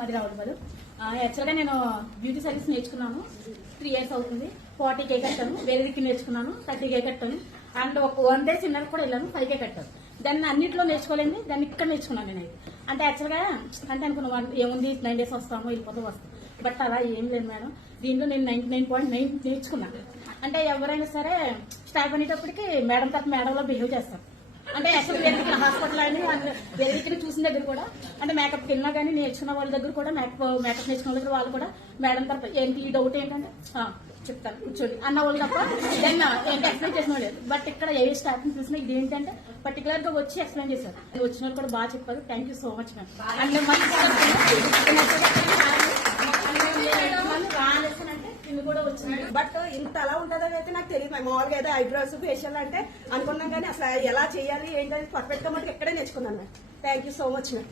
మాది రావడం యాక్చువల్గా నేను బ్యూటీ సర్వీస్ నేర్చుకున్నాను 3 years అవుతుంది. 40K కట్టాను. వేరే దిక్కు నేర్చుకున్నాను 30K కట్టాను. అండ్ ఒక 1 day సిన్నర్ కూడా వెళ్ళాను 5K కట్టాను. దాన్ని అన్నింటిలో నేర్చుకోలేండి, దాన్ని ఇక్కడ నేర్చుకున్నాను నేను. అంటే యాక్చువల్గా అంటే అనుకున్న ఏముంది 9 days వస్తాము వెళ్ళిపోతే వస్తాం, బట్ అలా ఏం లేదు మేడం. దీంట్లో నేను 99.9 నేర్చుకున్నాను. అంటే ఎవరైనా సరే స్టాఫ్ అనేటప్పటికి మేడం తప్ప మేడంలో బిహేవ్ చేస్తాను. అంటే యాక్చువల్ వేరే హాస్పిటల్ అని వేరే దగ్గర చూసిన దగ్గర కూడా అంటే మేకప్కి వెళ్ళినా కానీ నేర్చుకున్న వాళ్ళ దగ్గర కూడా మేకప్ నేర్చుకున్న దగ్గర వాళ్ళు కూడా మేడం తప్ప ఏంటి ఈ డౌట్ ఏంటంటే చెప్తాను కూర్చోండి అన్న వాళ్ళు తప్ప దెన్ ఏంటి ఎక్స్ప్లెయిన్ చేసిన లేదు. బట్ ఇక్కడ ఏ స్టాఫ్ చూసినా ఇది ఏంటంటే పర్టికులర్ గా వచ్చి ఎక్స్ప్లెయిన్ చేశారు. వచ్చిన వాళ్ళు కూడా బాగా చెప్పారు. Thank you so much ma'am. And కూడా వచ్చింది. బట్ ఇంత అలా ఉంటుందని అయితే నాకు తెలియదు. మామూలుగా ఏదో ఐబ్రోస్ ఫేషియల్ అంటే అనుకున్నాం కానీ అసలు ఎలా చేయాలి ఏంటని పర్ఫెక్ట్ గా మనకి ఎక్కడే నేర్చుకున్నాను. Thank you so much ma'am.